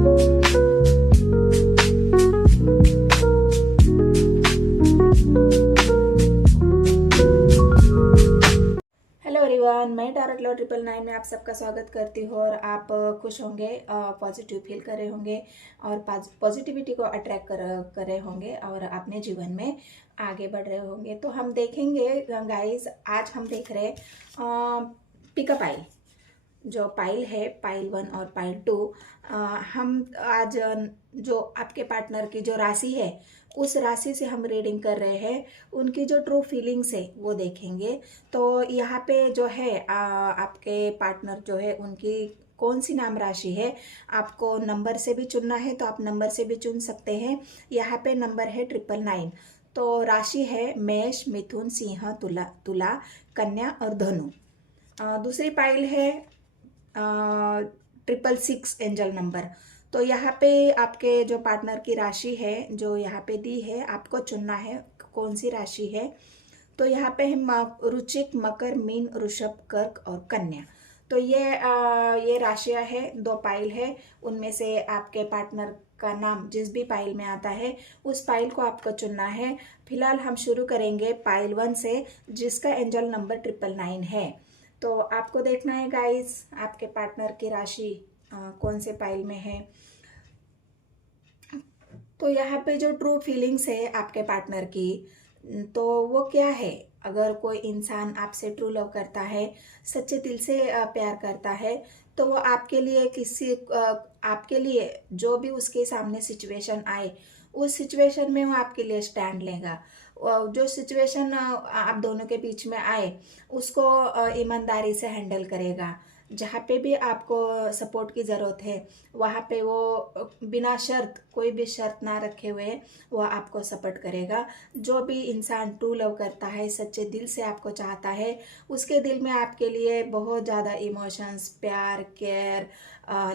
Hello everyone, मैं टारट law 999 में आप सबका स्वागत करती हूँ। और आप खुश होंगे, पॉजिटिव फील कर रहे होंगे और पॉजिटिविटी को अट्रैक्ट कर रहे होंगे और अपने जीवन में आगे बढ़ रहे होंगे। तो हम देखेंगे गाइस, आज हम देख रहे पिकअप आइल। जो पाइल है, पाइल 1 और पाइल 2, हम आज जो आपके पार्टनर की जो राशि है उस राशि से हम रीडिंग कर रहे हैं। उनकी जो ट्रू फीलिंग्स है वो देखेंगे। तो यहाँ पे जो है आपके पार्टनर जो है उनकी कौन सी नाम राशि है, आपको नंबर से भी चुनना है तो आप नंबर से भी चुन सकते हैं। यहाँ पे नंबर है 999। तो राशि है मेष, मिथुन, सिंह, तुला, कन्या और धनु। दूसरी पाइल है 666 एंजल नंबर। तो यहाँ पे आपके जो पार्टनर की राशि है जो यहाँ पे दी है, आपको चुनना है कौन सी राशि है। तो यहाँ पे है वृश्चिक, मकर, मीन, वृषभ, कर्क और कन्या। तो ये राशियाँ है, 2 पाइल है, उनमें से आपके पार्टनर का नाम जिस भी पाइल में आता है उस पाइल को आपको चुनना है। फिलहाल हम शुरू करेंगे पाइल 1 से, जिसका एंजल नंबर 999 है। तो आपको देखना है गाइस, आपके पार्टनर की राशि कौन से पाइल में है। तो यहाँ पे जो ट्रू फीलिंग्स है आपके पार्टनर की, तो वो क्या है। अगर कोई इंसान आपसे ट्रू लव करता है, सच्चे दिल से प्यार करता है, तो वो आपके लिए आपके लिए जो भी उसके सामने सिचुएशन आए उस सिचुएशन में वो आपके लिए स्टैंड लेगा। जो सिचुएशन आप दोनों के बीच में आए उसको ईमानदारी से हैंडल करेगा। जहाँ पे भी आपको सपोर्ट की ज़रूरत है वहाँ पे वो बिना शर्त, कोई भी शर्त ना रखे हुए वो आपको सपोर्ट करेगा। जो भी इंसान ट्रू लव करता है, सच्चे दिल से आपको चाहता है, उसके दिल में आपके लिए बहुत ज़्यादा इमोशंस, प्यार, केयर,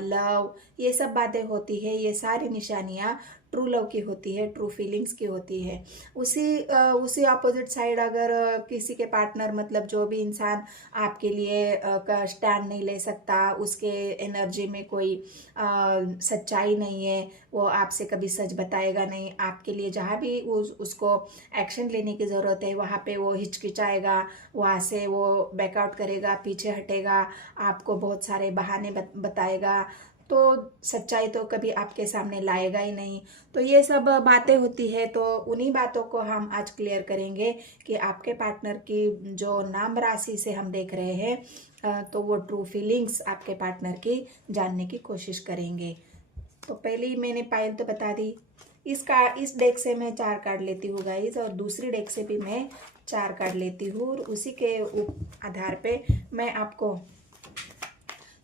लव, ये सब बातें होती है। ये सारी निशानियाँ ट्रू लव की होती है, ट्रू फीलिंग्स की होती है। उसी अपोजिट साइड अगर किसी के पार्टनर, मतलब जो भी इंसान आपके लिए स्टैंड नहीं ले सकता, उसके एनर्जी में कोई सच्चाई नहीं है, वो आपसे कभी सच बताएगा नहीं, आपके लिए जहाँ भी उसको एक्शन लेने की ज़रूरत है वहाँ पे वो हिचकिचाएगा, वहाँ से वो बैकआउट करेगा, पीछे हटेगा, आपको बहुत सारे बहाने बताएगा, तो सच्चाई तो कभी आपके सामने लाएगा ही नहीं। तो ये सब बातें होती है। तो उन्हीं बातों को हम आज क्लियर करेंगे कि आपके पार्टनर की जो नाम राशि से हम देख रहे हैं, तो वो ट्रू फीलिंग्स आपके पार्टनर की जानने की कोशिश करेंगे। तो पहले ही मैंने पायल तो बता दी। इस डेक से मैं 4 कार्ड लेती हूँ गाइज, और दूसरी डेक से भी मैं 4 कार्ड लेती हूँ, और उसी के आधार पे मैं आपको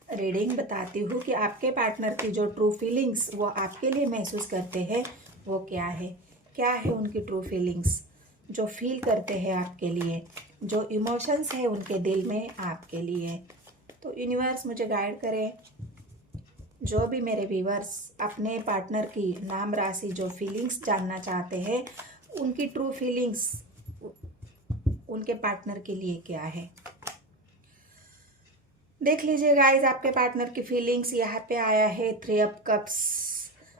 रीडिंग बताती हूँ कि आपके पार्टनर की जो ट्रू फीलिंग्स वो आपके लिए महसूस करते हैं वो क्या है उनकी ट्रू फीलिंग्स, जो फील करते हैं आपके लिए, जो इमोशंस है उनके दिल में आपके लिए। तो यूनिवर्स मुझे गाइड करे। जो भी मेरे व्यूवर्स अपने पार्टनर की नाम राशि, जो फीलिंग्स जानना चाहते हैं, उनकी ट्रू फीलिंग्स उनके पार्टनर के लिए क्या है, देख लीजिए गाइज। आपके पार्टनर की फीलिंग्स यहाँ पे आया है 3 ऑफ कप्स।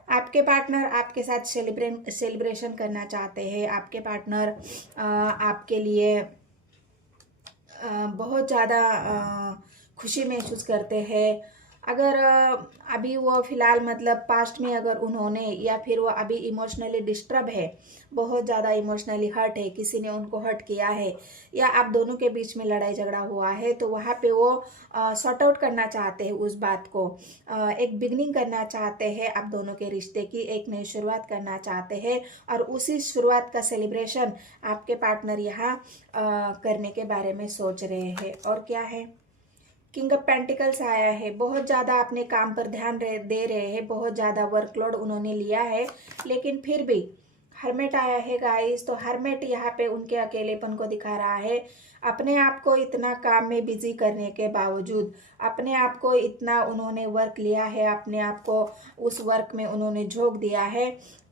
आपके पार्टनर आपके साथ सेलिब्रेशन करना चाहते हैं। आपके पार्टनर आपके लिए बहुत ज़्यादा खुशी महसूस करते हैं। अगर अभी वो फ़िलहाल, मतलब पास्ट में अगर उन्होंने, या फिर वो अभी इमोशनली डिस्टर्ब है, बहुत ज़्यादा इमोशनली हर्ट है, किसी ने उनको हर्ट किया है, या आप दोनों के बीच में लड़ाई झगड़ा हुआ है, तो वहाँ पे वो सॉर्ट आउट करना चाहते हैं उस बात को, एक बिगनिंग करना चाहते हैं आप दोनों के रिश्ते की, एक नई शुरुआत करना चाहते हैं। और उसी शुरुआत का सेलिब्रेशन आपके पार्टनर यहाँ करने के बारे में सोच रहे हैं। और क्या है, किंग ऑफ पेंटिकल्स आया है। बहुत ज़्यादा अपने काम पर ध्यान दे रहे हैं, बहुत ज़्यादा वर्कलोड उन्होंने लिया है, लेकिन फिर भी हर्मेट आया है गाइस। तो हर्मेट यहाँ पे उनके अकेलेपन को दिखा रहा है। अपने आप को इतना काम में बिजी करने के बावजूद, अपने आप को इतना उन्होंने वर्क लिया है, अपने आप को उस वर्क में उन्होंने झोंक दिया है,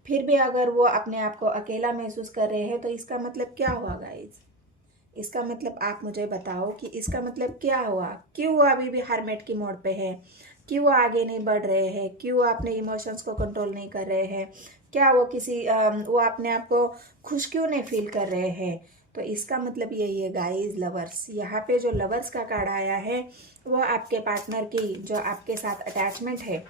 फिर भी अगर वो अपने आप को अकेला महसूस कर रहे हैं, तो इसका मतलब क्या हुआ गाइस। इसका मतलब आप मुझे बताओ कि इसका मतलब क्या हुआ, क्यों वो अभी भी हर्मेट की मोड पे है। क्यों वो आगे नहीं बढ़ रहे हैं, क्यों वो अपने इमोशंस को कंट्रोल नहीं कर रहे हैं, क्या वो वो अपने आप को खुश क्यों नहीं फील कर रहे हैं। तो इसका मतलब यही है गाइस, लवर्स। यहाँ पे जो लवर्स का कार्ड आया है वो आपके पार्टनर की जो आपके साथ अटैचमेंट है,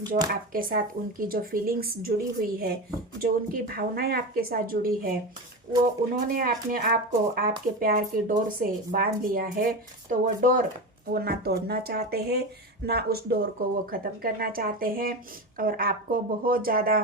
जो आपके साथ उनकी जो फीलिंग्स जुड़ी हुई है, जो उनकी भावनाएं आपके साथ जुड़ी है, वो उन्होंने अपने आप को आपके प्यार की डोर से बांध लिया है। तो वो डोर वो ना तोड़ना चाहते हैं, ना उस डोर को वो ख़त्म करना चाहते हैं, और आपको बहुत ज़्यादा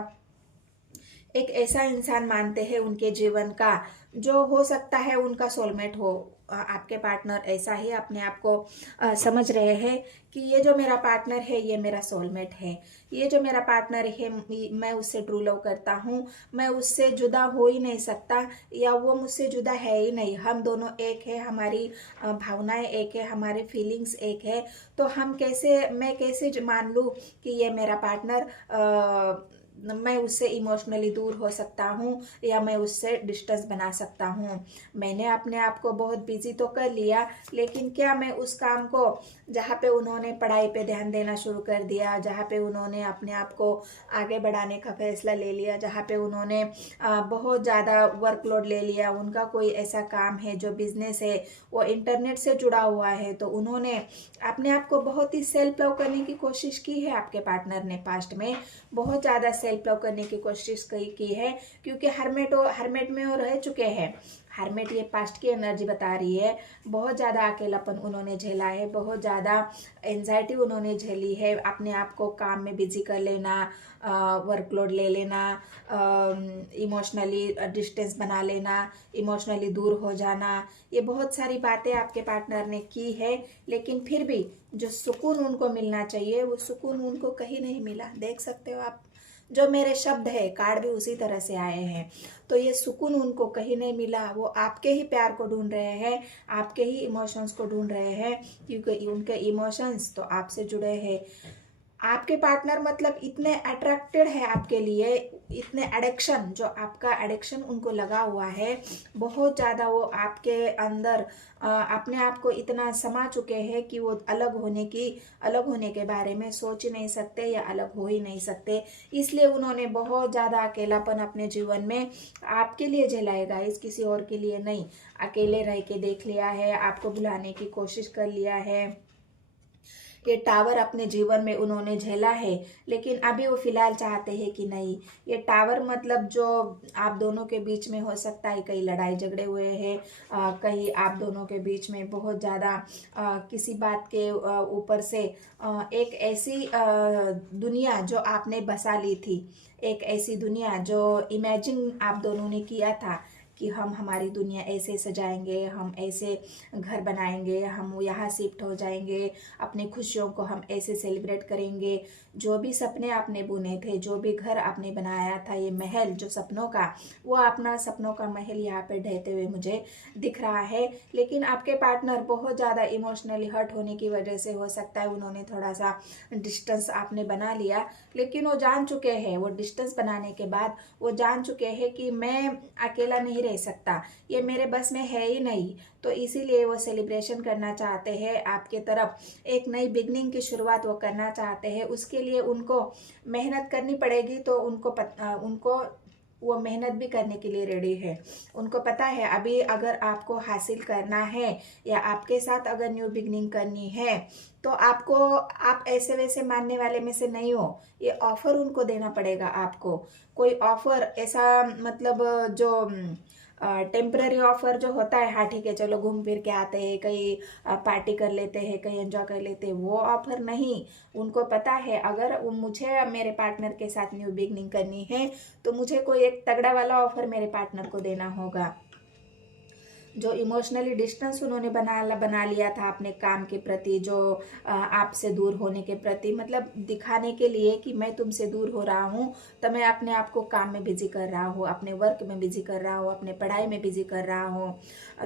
एक ऐसा इंसान मानते हैं उनके जीवन का, जो हो सकता है उनका सोलमेट हो। आपके पार्टनर ऐसा ही अपने आप को समझ रहे हैं कि ये जो मेरा पार्टनर है ये मेरा सोलमेट है, ये जो मेरा पार्टनर है मैं उससे ट्रू लव करता हूँ, मैं उससे जुदा हो ही नहीं सकता, या वो मुझसे जुदा है ही नहीं, हम दोनों एक है, हमारी भावनाएं एक है, हमारे फीलिंग्स एक है। तो मैं कैसे मान लूँ कि ये मेरा पार्टनर, मैं उससे इमोशनली दूर हो सकता हूँ या मैं उससे डिस्टेंस बना सकता हूँ। मैंने अपने आप को बहुत बिजी तो कर लिया, लेकिन क्या मैं उस काम को, जहाँ पे उन्होंने पढ़ाई पे ध्यान देना शुरू कर दिया, जहाँ पे उन्होंने अपने आप को आगे बढ़ाने का फैसला ले लिया, जहाँ पे उन्होंने बहुत ज़्यादा वर्कलोड ले लिया, उनका कोई ऐसा काम है जो बिजनेस है वो इंटरनेट से जुड़ा हुआ है, तो उन्होंने अपने आप को बहुत ही सेल्फ लव करने की कोशिश की है। आपके पार्टनर ने पास्ट में बहुत ज़्यादा सेल्फ लव करने की कोशिश की है, क्योंकि हरमेट में वो रह चुके हैं। हरमेट ये पास्ट की एनर्जी बता रही है। बहुत ज़्यादा अकेलापन उन्होंने झेला है, बहुत ज़्यादा एंजाइटी उन्होंने झेली है, अपने आप को काम में बिजी कर लेना, वर्कलोड ले लेना, इमोशनली डिस्टेंस बना लेना, इमोशनली दूर हो जाना, ये बहुत सारी बातें आपके पार्टनर ने की है। लेकिन फिर भी जो सुकून उनको मिलना चाहिए वो सुकून उनको कहीं नहीं मिला। देख सकते हो आप, जो मेरे शब्द है कार्ड भी उसी तरह से आए हैं। तो ये सुकून उनको कहीं नहीं मिला, वो आपके ही प्यार को ढूंढ रहे हैं, आपके ही इमोशंस को ढूंढ रहे हैं, क्योंकि उनके इमोशंस तो आपसे जुड़े हैं। आपके पार्टनर मतलब इतने अट्रैक्टेड है आपके लिए, इतने एडिक्शन, जो आपका एडिक्शन उनको लगा हुआ है बहुत ज़्यादा, वो आपके अंदर अपने आप को इतना समा चुके हैं कि वो अलग होने के बारे में सोच ही नहीं सकते या अलग हो ही नहीं सकते। इसलिए उन्होंने बहुत ज़्यादा अकेलापन अपने जीवन में आपके लिए झेला है गाइस, किसी और के लिए नहीं। अकेले रह के देख लिया है, आपको भुलाने की कोशिश कर लिया है, ये टावर अपने जीवन में उन्होंने झेला है। लेकिन अभी वो फिलहाल चाहते हैं कि नहीं, ये टावर मतलब जो आप दोनों के बीच में हो सकता है, कई लड़ाई झगड़े हुए हैं, कहीं आप दोनों के बीच में बहुत ज़्यादा किसी बात के ऊपर से एक ऐसी दुनिया जो आपने बसा ली थी, एक ऐसी दुनिया जो इमेजिन आप दोनों ने किया था कि हम हमारी दुनिया ऐसे सजाएंगे, हम ऐसे घर बनाएंगे, हम यहाँ शिफ्ट हो जाएंगे, अपनी खुशियों को हम ऐसे सेलिब्रेट करेंगे। जो भी सपने आपने बुने थे, जो भी घर आपने बनाया था, ये महल जो सपनों का, वो अपना सपनों का महल यहाँ पे ढहते हुए मुझे दिख रहा है। लेकिन आपके पार्टनर बहुत ज़्यादा इमोशनली हर्ट होने की वजह से हो सकता है उन्होंने थोड़ा सा डिस्टेंस आपने बना लिया। लेकिन वो जान चुके हैं, वो डिस्टेंस बनाने के बाद वो जान चुके हैं कि मैं अकेला नहीं रह सकता, ये मेरे बस में है ही नहीं। तो इसीलिए वो सेलिब्रेशन करना चाहते हैं, आपके तरफ एक नई बिगनिंग की शुरुआत वो करना चाहते हैं। उसके लिए उनको मेहनत करनी पड़ेगी, तो उनको वो मेहनत भी करने के लिए रेडी है। उनको पता है अभी अगर आपको हासिल करना है या आपके साथ अगर न्यू बिगनिंग करनी है, तो आप ऐसे वैसे मानने वाले में से नहीं हो। ये ऑफर उनको देना पड़ेगा आपको, कोई ऑफर ऐसा मतलब जो टेम्पररी ऑफर जो होता है, हाँ ठीक है चलो घूम फिर के आते हैं, कहीं पार्टी कर लेते हैं, कहीं एंजॉय कर लेते हैं, वो ऑफर नहीं। उनको पता है अगर मुझे मेरे पार्टनर के साथ न्यू बिगनिंग करनी है तो मुझे कोई एक तगड़ा वाला ऑफर मेरे पार्टनर को देना होगा। जो इमोशनली डिस्टेंस उन्होंने बना लिया था अपने काम के प्रति, जो आपसे दूर होने के प्रति, मतलब दिखाने के लिए कि मैं तुमसे दूर हो रहा हूँ, तो मैं अपने आप को काम में बिजी कर रहा हूँ, अपने वर्क में बिजी कर रहा हूँ, अपने पढ़ाई में बिजी कर रहा हूँ।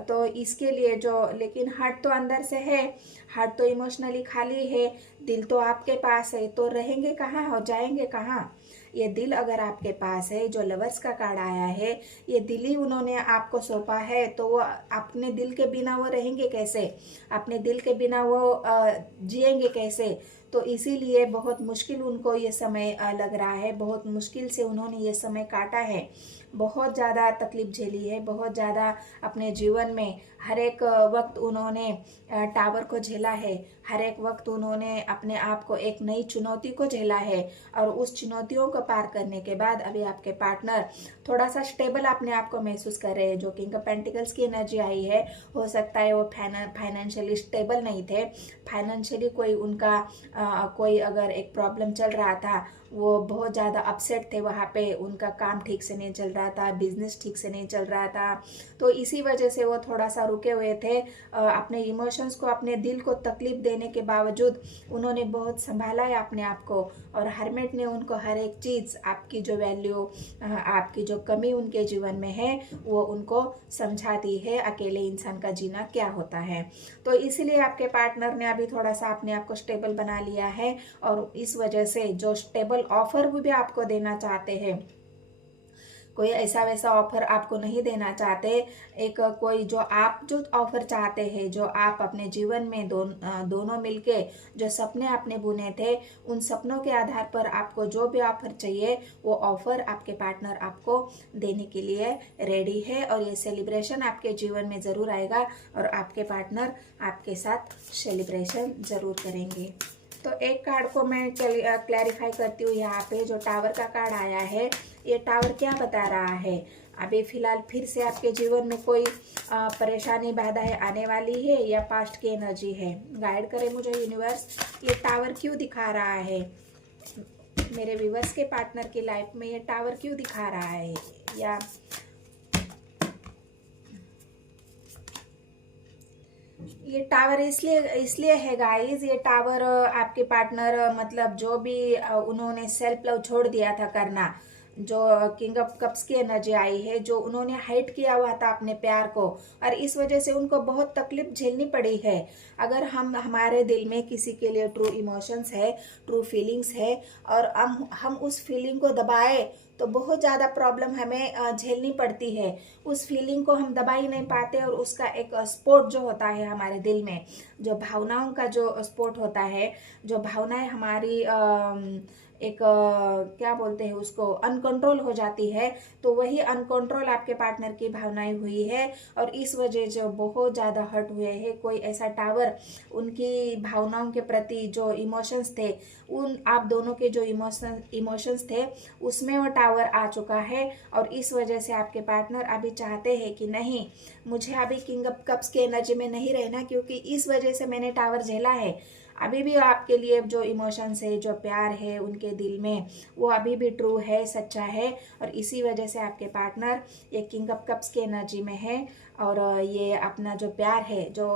तो इसके लिए लेकिन हार्ट तो अंदर से है, हार्ट तो इमोशनली खाली है, दिल तो आपके पास है, तो रहेंगे कहाँ और जाएंगे कहाँ। ये दिल अगर आपके पास है, जो लवर्स का कार्ड आया है, ये दिल ही उन्होंने आपको सौंपा है, तो वो अपने दिल के बिना वो रहेंगे कैसे, अपने दिल के बिना वो जिएंगे कैसे। तो इसीलिए बहुत मुश्किल उनको ये समय लग रहा है, बहुत मुश्किल से उन्होंने ये समय काटा है, बहुत ज़्यादा तकलीफ झेली है, बहुत ज़्यादा अपने जीवन में हर एक वक्त उन्होंने टावर को झेला है, हर एक वक्त उन्होंने अपने आप को एक नई चुनौती को झेला है। और उस चुनौतियों को पार करने के बाद अभी आपके पार्टनर थोड़ा सा स्टेबल अपने आप को महसूस कर रहे हैं। जो किंग ऑफ पेंटिकल्स की एनर्जी आई है, हो सकता है वो फाइनेंशियली स्टेबल नहीं थे, फाइनेंशियली कोई उनका कोई अगर एक प्रॉब्लम चल रहा था, वो बहुत ज़्यादा अपसेट थे वहाँ पे, उनका काम ठीक से नहीं चल रहा था, बिजनेस ठीक से नहीं चल रहा था, तो इसी वजह से वो थोड़ा सा रुके हुए थे। अपने इमोशंस को, अपने दिल को तकलीफ देने के बावजूद उन्होंने बहुत संभाला है अपने आप को। और हरमेट ने उनको हर एक चीज़, आपकी जो वैल्यू, आपकी जो कमी उनके जीवन में है, वो उनको समझा दी है अकेले इंसान का जीना क्या होता है। तो इसीलिए आपके पार्टनर ने अभी थोड़ा सा अपने आप को स्टेबल बना लिया है, और इस वजह से जो स्टेबल ऑफर भी आपको देना चाहते हैं, कोई ऐसा वैसा ऑफर आपको नहीं देना चाहते, एक कोई जो आप जो ऑफर चाहते हैं, जो आप अपने जीवन में दोनों मिलके जो सपने आपने बुने थे, उन सपनों के आधार पर आपको जो भी ऑफर चाहिए, वो ऑफर आपके पार्टनर आपको देने के लिए रेडी है। और ये सेलिब्रेशन आपके जीवन में ज़रूर आएगा, और आपके पार्टनर आपके साथ सेलिब्रेशन ज़रूर करेंगे। तो एक कार्ड को मैं क्लैरिफाई करती हूँ। यहाँ पे जो टावर का कार्ड आया है, ये टावर क्या बता रहा है? अभी फिलहाल फिर से आपके जीवन में कोई परेशानी, बाधाएं आने वाली है, या पास्ट की एनर्जी है? गाइड करे मुझे यूनिवर्स, ये टावर क्यों दिखा रहा है? मेरे व्यूवर्स के पार्टनर की लाइफ में ये टावर क्यों दिखा रहा है? या ये टावर इसलिए है गाइस, ये टावर आपके पार्टनर मतलब जो भी उन्होंने सेल्फ लव छोड़ दिया था करना, जो किंग ऑफ कप्स की एनर्जी आई है, जो उन्होंने हाइड किया हुआ था अपने प्यार को, और इस वजह से उनको बहुत तकलीफ झेलनी पड़ी है। अगर हमारे दिल में किसी के लिए ट्रू इमोशंस है, ट्रू फीलिंग्स है, और हम उस फीलिंग को दबाए तो बहुत ज़्यादा प्रॉब्लम हमें झेलनी पड़ती है। उस फीलिंग को हम दबा ही नहीं पाते, और उसका एक स्पोर्ट जो होता है हमारे दिल में, जो भावनाओं का जो स्पोर्ट होता है, जो भावनाएं हमारी एक क्या बोलते हैं उसको, अनकंट्रोल हो जाती है, तो वही अनकंट्रोल आपके पार्टनर की भावनाएं हुई है, और इस वजह से बहुत ज़्यादा हर्ट हुए हैं। कोई ऐसा टावर उनकी भावनाओं के प्रति जो इमोशंस थे, उन आप दोनों के जो इमोशंस थे, उसमें वो टावर आ चुका है, और इस वजह से आपके पार्टनर अभी चाहते हैं कि नहीं, मुझे अभी किंग ऑफ कप्स के एनर्जी में नहीं रहना, क्योंकि इस वजह से मैंने टावर झेला है। अभी भी आपके लिए जो इमोशंस है, जो प्यार है उनके दिल में, वो अभी भी ट्रू है, सच्चा है, और इसी वजह से आपके पार्टनर ये किंग ऑफ कप्स की एनर्जी में है। और ये अपना जो प्यार है, जो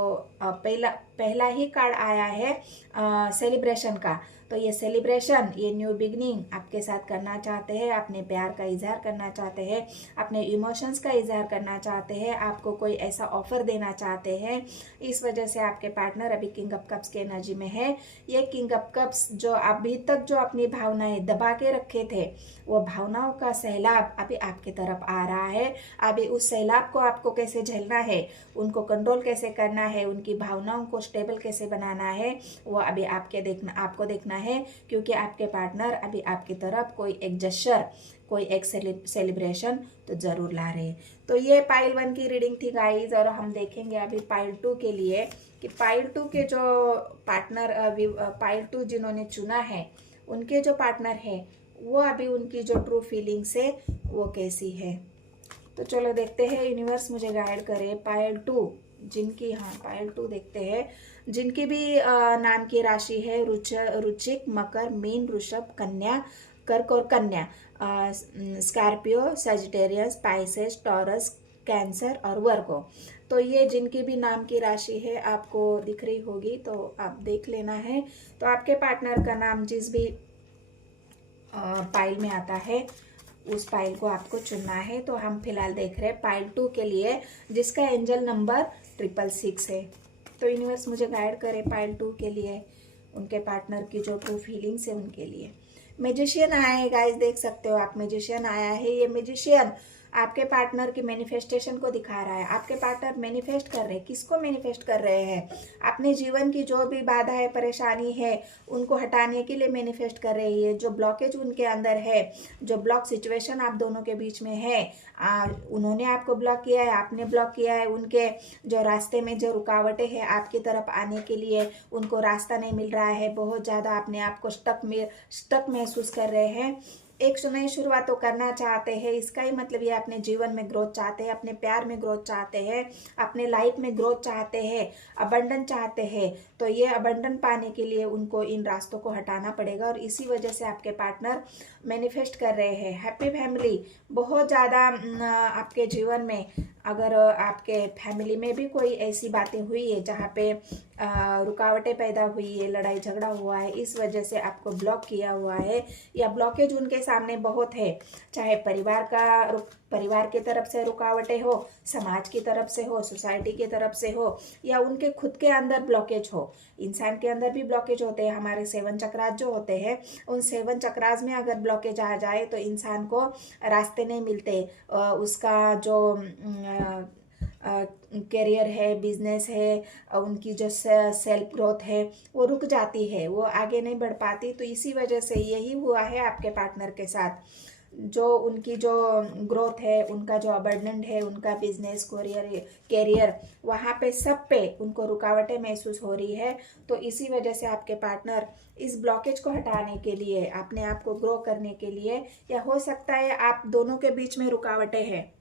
पहला ही कार्ड आया है सेलिब्रेशन का, तो ये सेलिब्रेशन, ये न्यू बिगनिंग आपके साथ करना चाहते हैं, अपने प्यार का इजहार करना चाहते हैं, अपने इमोशंस का इजहार करना चाहते हैं, आपको कोई ऐसा ऑफर देना चाहते हैं। इस वजह से आपके पार्टनर अभी किंग ऑफ कप्स की एनर्जी में है। ये किंग ऑफ कप्स जो अभी तक जो अपनी भावनाएं दबा के रखे थे, वो भावनाओं का सैलाब अभी आपकी तरफ आ रहा है। अभी उस सैलाब को आपको कैसे झेलना है, उनको कंट्रोल कैसे करना है, उनकी भावनाओं को स्टेबल कैसे बनाना है, वो अभी आपको देखना है, क्योंकि आपके पार्टनर अभी आपकी तरफ कोई एक जश्चर, कोई एक सेलिब्रेशन तो जरूर ला रहे हैं। तो ये पाइल 1 की रीडिंग थी गाइज, और हम देखेंगे अभी पाइल 2 के लिए कि पाइल 2 के जो पार्टनर, पाइल 2 जिन्होंने चुना है, उनके जो पार्टनर है, वो अभी उनकी जो ट्रू फीलिंग्स है वो कैसी है। तो चलो देखते हैं, यूनिवर्स मुझे गाइड करे। पाइल 2 जिनकी, हाँ पाइल 2 देखते हैं, जिनकी भी नाम की राशि है रुचिक, मकर, मीन, वृषभ, कन्या, कर्क और कन्या, Scorpio, Sagittarius, spices, taurus, cancer और वर्गो। तो ये जिनकी भी नाम की राशि है आपको दिख रही होगी, तो आप देख लेना है। तो आपके पार्टनर का नाम जिस भी पाइल में आता है, उस पाइल को आपको चुनना है। तो हम फिलहाल देख रहे हैं पाइल 2 के लिए, जिसका एंजल नंबर 666 है। तो यूनिवर्स मुझे गाइड करे पाइल 2 के लिए, उनके पार्टनर की जो ट्रू फीलिंग्स है उनके लिए। मैजिशियन आया है गाइस, देख सकते हो आप, मैजिशियन आया है। ये मैजिशियन आपके पार्टनर की मैनिफेस्टेशन को दिखा रहा है। आपके पार्टनर मैनिफेस्ट कर रहे हैं, किसको मैनिफेस्ट कर रहे हैं? अपने जीवन की जो भी बाधा है, परेशानी है, उनको हटाने के लिए मैनिफेस्ट कर रही है। जो ब्लॉकेज उनके अंदर है, जो ब्लॉक सिचुएशन आप दोनों के बीच में है, उन्होंने आपको ब्लॉक किया है, आपने ब्लॉक किया है, उनके जो रास्ते में जो रुकावटें हैं आपकी तरफ आने के लिए, उनको रास्ता नहीं मिल रहा है, बहुत ज़्यादा अपने आप को स्टक महसूस कर रहे हैं। एक नई शुरुआत तो करना चाहते हैं, इसका ही मतलब ये अपने जीवन में ग्रोथ चाहते हैं, अपने प्यार में ग्रोथ चाहते हैं, अपने लाइफ में ग्रोथ चाहते हैं, अबंडन चाहते हैं। तो ये अबंडन पाने के लिए उनको इन रास्तों को हटाना पड़ेगा, और इसी वजह से आपके पार्टनर मैनिफेस्ट कर रहे हैं हैप्पी फैमिली। बहुत ज़्यादा आपके जीवन में, अगर आपके फैमिली में भी कोई ऐसी बातें हुई है जहाँ पे रुकावटें पैदा हुई है, लड़ाई झगड़ा हुआ है, इस वजह से आपको ब्लॉक किया हुआ है, या ब्लॉकेज उनके सामने बहुत है, चाहे परिवार की तरफ से रुकावटें हो, समाज की तरफ से हो, सोसाइटी की तरफ से हो, या उनके खुद के अंदर ब्लॉकेज हो। इंसान के अंदर भी ब्लॉकेज होते हैं। हमारे 7 चक्रास जो होते हैं, उन 7 चक्रास में अगर ब्लॉकेज आ जाए तो इंसान को रास्ते नहीं मिलते। उसका जो करियर है, बिजनेस है, उनकी जो सेल्फ ग्रोथ है वो रुक जाती है, वो आगे नहीं बढ़ पाती। तो इसी वजह से यही हुआ है आपके पार्टनर के साथ। जो उनकी जो ग्रोथ है, उनका जो अबंडेंट है, उनका बिजनेस करियर, वहाँ पे सब पे उनको रुकावटें महसूस हो रही है। तो इसी वजह से आपके पार्टनर इस ब्लॉकेज को हटाने के लिए, अपने आप को ग्रो करने के लिए, या हो सकता है आप दोनों के बीच में रुकावटें हैं,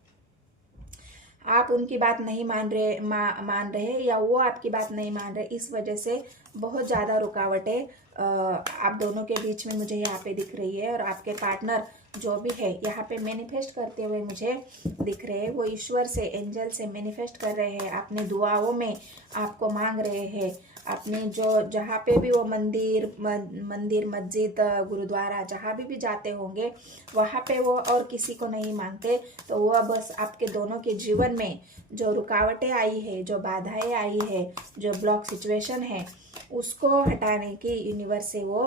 आप उनकी बात नहीं मान रहे, या वो आपकी बात नहीं मान रहे, इस वजह से बहुत ज़्यादा रुकावटें आप दोनों के बीच में मुझे यहाँ पे दिख रही है। और आपके पार्टनर जो भी है यहाँ पे मैनिफेस्ट करते हुए मुझे दिख रहे हैं, वो ईश्वर से, एंजल से मैनिफेस्ट कर रहे हैं, अपने दुआओं में आपको मांग रहे हैं। अपने जो जहाँ पे भी वो मंदिर मस्जिद गुरुद्वारा जहाँ भी जाते होंगे, वहाँ पे वो और किसी को नहीं मांगते। तो वो बस आपके दोनों के जीवन में जो रुकावटें आई है, जो बाधाएं आई है, जो ब्लॉक सिचुएशन है, उसको हटाने की यूनिवर्स से वो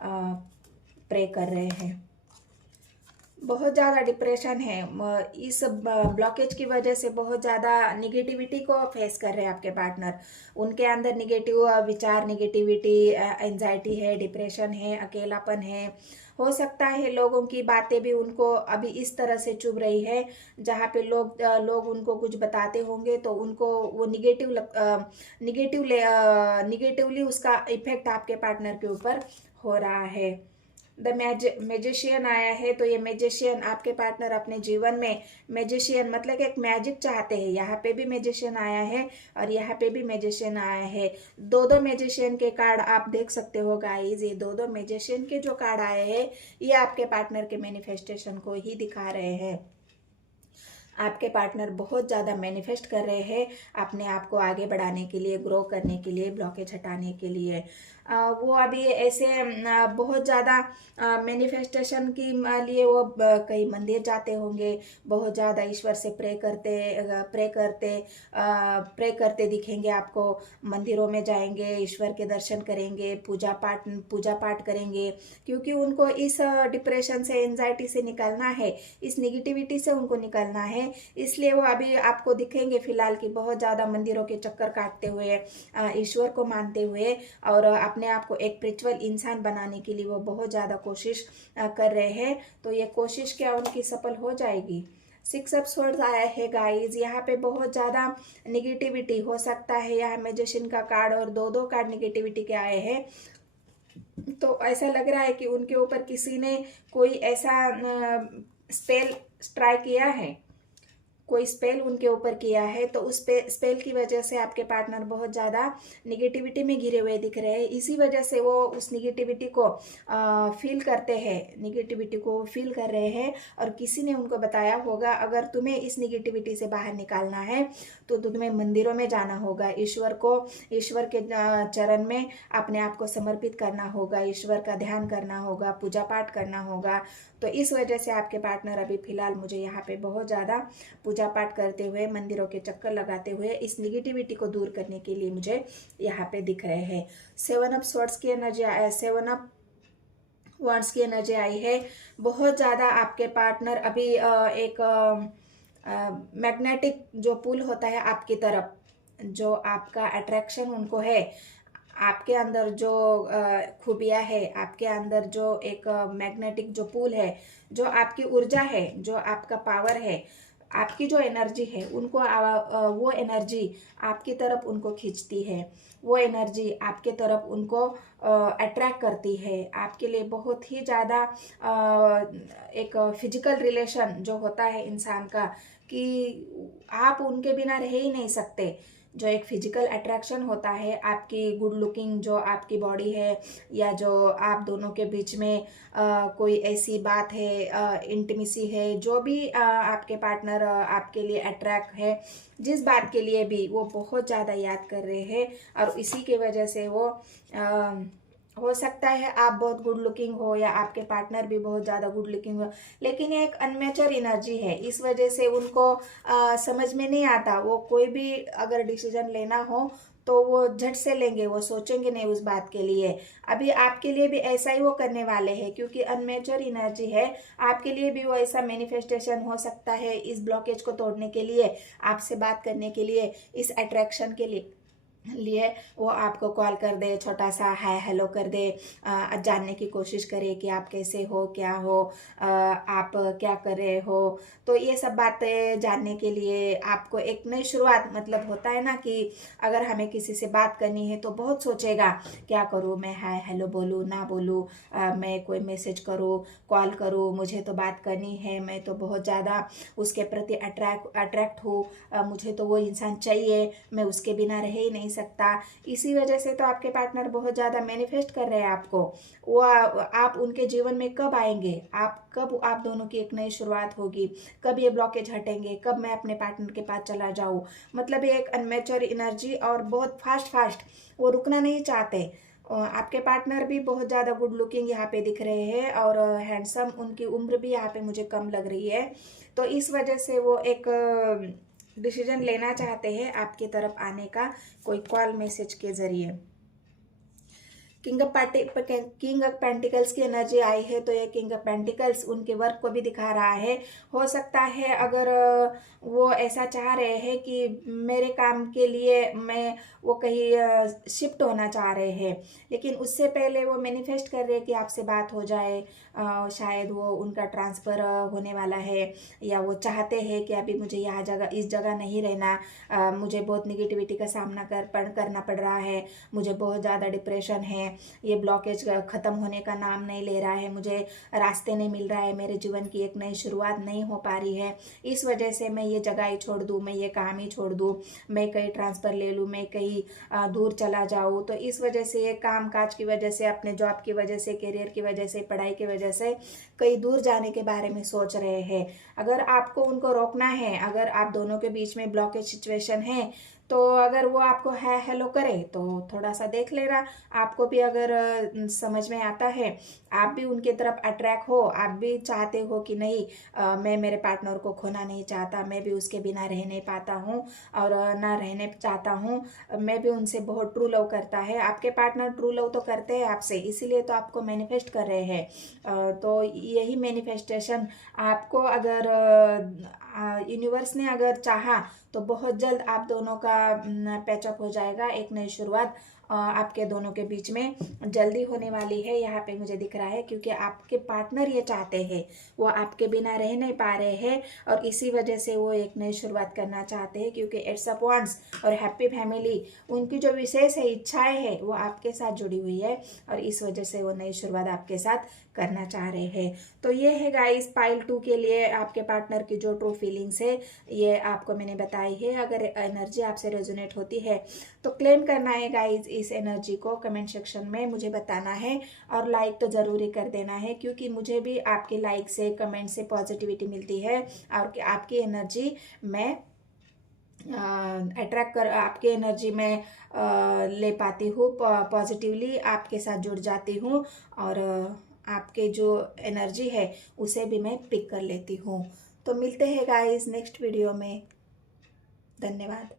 प्रे कर रहे हैं। बहुत ज़्यादा डिप्रेशन है, इस ब्लॉकेज की वजह से बहुत ज़्यादा निगेटिविटी को फेस कर रहे हैं आपके पार्टनर। उनके अंदर निगेटिव विचार, निगेटिविटी, एंजाइटी है, डिप्रेशन है, अकेलापन है। हो सकता है लोगों की बातें भी उनको अभी इस तरह से चुभ रही है, जहाँ पे लोग उनको कुछ बताते होंगे तो उनको वो निगेटिवली उसका इफेक्ट आपके पार्टनर के ऊपर हो रहा है। द मैजिशियन आया है, तो ये मैजिशियन आपके पार्टनर अपने जीवन में मैजिशियन मतलब कि एक मैजिक चाहते हैं। यहाँ पे भी मैजिशियन आया है और यहाँ पे भी मैजिशियन आया है। दो मैजिशियन के कार्ड आप देख सकते हो गाइस। ये दो मैजिशियन के जो कार्ड आए हैं, ये आपके पार्टनर के मैनिफेस्टेशन को ही दिखा रहे हैं। आपके पार्टनर बहुत ज़्यादा मैनिफेस्ट कर रहे हैं अपने आप को आगे बढ़ाने के लिए, ग्रो करने के लिए, ब्लॉकेज हटाने के लिए। वो अभी ऐसे बहुत ज़्यादा मैनिफेस्टेशन के लिए वो कई मंदिर जाते होंगे, बहुत ज़्यादा ईश्वर से प्रे करते दिखेंगे आपको। मंदिरों में जाएंगे, ईश्वर के दर्शन करेंगे, पूजा पाठ करेंगे, क्योंकि उनको इस डिप्रेशन से, एंजाइटी से निकलना है, इस निगेटिविटी से उनको निकलना है। इसलिए वो अभी आपको दिखेंगे फिलहाल कि बहुत ज़्यादा मंदिरों के चक्कर काटते हुए, ईश्वर को मानते हुए, और अपने आप को एक स्पिरिचुअल इंसान बनाने के लिए वो बहुत ज़्यादा कोशिश कर रहे हैं। तो ये कोशिश क्या उनकी सफल हो जाएगी? 6 ऑफ स्वॉर्ड्स आया है गाइस। यहाँ पे बहुत ज़्यादा निगेटिविटी हो सकता है। यहाँ मैजिशियन का कार्ड और दो कार्ड निगेटिविटी के आए हैं। तो ऐसा लग रहा है कि उनके ऊपर किसी ने कोई ऐसा स्पेल स्ट्राइक किया है, कोई स्पेल उनके ऊपर किया है। तो उस स्पेल की वजह से आपके पार्टनर बहुत ज़्यादा निगेटिविटी में घिरे हुए दिख रहे हैं। इसी वजह से वो उस निगेटिविटी को फील करते हैं, निगेटिविटी को फील कर रहे हैं। और किसी ने उनको बताया होगा अगर तुम्हें इस निगेटिविटी से बाहर निकालना है तो तुम्हें मंदिरों में जाना होगा, ईश्वर के चरण में अपने आप को समर्पित करना होगा, ईश्वर का ध्यान करना होगा, पूजा पाठ करना होगा। तो इस वजह से आपके पार्टनर अभी फिलहाल मुझे यहाँ पे बहुत ज़्यादा पूजा पाठ करते हुए, मंदिरों के चक्कर लगाते हुए, इस निगेटिविटी को दूर करने के लिए मुझे यहाँ पे दिख रहे हैं। 7 ऑफ स्वॉर्ड्स की एनर्जी, 7 ऑफ वांड्स की एनर्जी आई है। बहुत ज़्यादा आपके पार्टनर अभी एक मैग्नेटिक जो पुल होता है आपकी तरफ, जो आपका अट्रैक्शन उनको है, आपके अंदर जो खूबियाँ है, आपके अंदर जो एक मैग्नेटिक जो पुल है, जो आपकी ऊर्जा है, जो आपका पावर है, आपकी जो एनर्जी है, उनको वो एनर्जी आपकी तरफ उनको खींचती है, वो एनर्जी आपके तरफ उनको अट्रैक्ट करती है। आपके लिए बहुत ही ज़्यादा एक फिजिकल रिलेशन जो होता है इंसान का, कि आप उनके बिना रह ही नहीं सकते। जो एक फिजिकल अट्रैक्शन होता है, आपकी गुड लुकिंग जो आपकी बॉडी है, या जो आप दोनों के बीच में कोई ऐसी बात है, इंटीमेसी है, जो भी आपके पार्टनर आपके लिए अट्रैक्ट है, जिस बात के लिए भी वो बहुत ज़्यादा याद कर रहे हैं, और इसी की वजह से वो हो सकता है आप बहुत गुड लुकिंग हो या आपके पार्टनर भी बहुत ज़्यादा गुड लुकिंग हो, लेकिन ये एक अनमेच्योर एनर्जी है। इस वजह से उनको समझ में नहीं आता। वो कोई भी अगर डिसीजन लेना हो तो वो झट से लेंगे, वो सोचेंगे नहीं उस बात के लिए। अभी आपके लिए भी ऐसा ही वो करने वाले हैं, क्योंकि अनमेच्योर एनर्जी है। आपके लिए भी वो ऐसा मैनिफेस्टेशन हो सकता है, इस ब्लॉकेज को तोड़ने के लिए, आपसे बात करने के लिए, इस अट्रैक्शन के लिए वो आपको कॉल कर दे, छोटा सा हाय हेलो कर दे, जानने की कोशिश करे कि आप कैसे हो, क्या हो, आप क्या कर रहे हो। तो ये सब बातें जानने के लिए आपको एक नई शुरुआत, मतलब होता है ना कि अगर हमें किसी से बात करनी है तो बहुत सोचेगा, क्या करूँ मैं, हाय हेलो बोलूँ ना बोलूँ, मैं कोई मैसेज करूँ, कॉल करूँ, मुझे तो बात करनी है, मैं तो बहुत ज़्यादा उसके प्रति अट्रैक्ट हूँ, मुझे तो वो इंसान चाहिए, मैं उसके बिना रह ही नहीं सकता। इसी वजह से तो आपके पार्टनर बहुत ज़्यादा मैनिफेस्ट कर रहे हैं आपको। वो आप उनके जीवन में कब आएंगे, कब आप दोनों की एक नई शुरुआत होगी, कब ये ब्लॉकेज हटेंगे, कब मैं अपने पार्टनर के पास चला जाऊँ। मतलब ये एक अनमेच्योर एनर्जी, और बहुत फास्ट वो रुकना नहीं चाहते। आपके पार्टनर भी बहुत ज़्यादा गुड लुकिंग यहाँ पे दिख रहे हैं, और हैंडसम, उनकी उम्र भी यहाँ पे मुझे कम लग रही है। तो इस वजह से वो एक डिसीजन लेना चाहते हैं आपकी तरफ आने का, कोई कॉल मैसेज के जरिए। किंग ऑफ पेंटिकल्स की एनर्जी आई है, तो ये किंग ऑफ पेंटिकल्स उनके वर्क को भी दिखा रहा है। हो सकता है अगर वो ऐसा चाह रहे हैं कि मेरे काम के लिए मैं वो कहीं शिफ्ट होना चाह रहे हैं, लेकिन उससे पहले वो मैनिफेस्ट कर रहे हैं कि आपसे बात हो जाए। शायद वो उनका ट्रांसफ़र होने वाला है, या वो चाहते हैं कि अभी मुझे यहाँ जगह, इस जगह नहीं रहना, मुझे बहुत निगेटिविटी का सामना करना पड़ रहा है, मुझे बहुत ज़्यादा डिप्रेशन है, ये ब्लॉकेज ख़त्म होने का नाम नहीं ले रहा है, मुझे रास्ते नहीं मिल रहा है, मेरे जीवन की एक नई शुरुआत नहीं हो पा रही है, इस वजह से मैं ये जगह ही छोड़ दूँ, मैं ये काम ही छोड़ दूँ, मैं कहीं ट्रांसफ़र ले लूँ, मैं कहीं दूर चला जाऊँ। तो इस वजह से, ये काम काज की वजह से, अपने जॉब की वजह से, करियर की वजह से, पढ़ाई की वजह से कहीं दूर जाने के बारे में सोच रहे हैं। अगर आपको उनको रोकना है, अगर आप दोनों के बीच में ब्लॉकेज सिचुएशन है, तो अगर वो आपको है हेलो करे तो थोड़ा सा देख लेना। आपको भी अगर समझ में आता है, आप भी उनके तरफ अट्रैक्ट हो, आप भी चाहते हो कि नहीं, मैं मेरे पार्टनर को खोना नहीं चाहता, मैं भी उसके बिना रह नहीं पाता हूँ, और ना रहने चाहता हूँ, मैं भी उनसे बहुत ट्रू लव करता है। आपके पार्टनर ट्रू लव तो करते हैं आपसे, इसीलिए तो आपको मैनिफेस्ट कर रहे हैं। तो यही मैनिफेस्टेशन आपको, अगर यूनिवर्स ने अगर चाहा, तो बहुत जल्द आप दोनों का पैचअप हो जाएगा, एक नई शुरुआत आपके दोनों के बीच में जल्दी होने वाली है, यहाँ पे मुझे दिख रहा है। क्योंकि आपके पार्टनर ये चाहते हैं, वो आपके बिना रह नहीं पा रहे हैं, और इसी वजह से वो एक नई शुरुआत करना चाहते हैं। क्योंकि एट्स ऑफ वांड्स और हैप्पी फैमिली, उनकी जो विशेष है, इच्छाएं है, वो आपके साथ जुड़ी हुई है, और इस वजह से वो नई शुरुआत आपके साथ करना चाह रहे हैं। तो ये है गाइस, पाइल 2 के लिए आपके पार्टनर की जो ट्रू फीलिंग्स है, ये आपको मैंने बताई है। अगर एनर्जी आपसे रेजोनेट होती है तो क्लेम करना है गाइस, इस एनर्जी को कमेंट सेक्शन में मुझे बताना है, और लाइक तो ज़रूर ही कर देना है, क्योंकि मुझे भी आपके लाइक से, कमेंट से पॉजिटिविटी मिलती है, और आपकी एनर्जी मैं अट्रैक्ट कर, आपकी एनर्जी में ले पाती हूँ, पॉजिटिवली आपके साथ जुड़ जाती हूँ, और आपके जो एनर्जी है उसे भी मैं पिक कर लेती हूँ। तो मिलते हैं गाइस नेक्स्ट वीडियो में। धन्यवाद।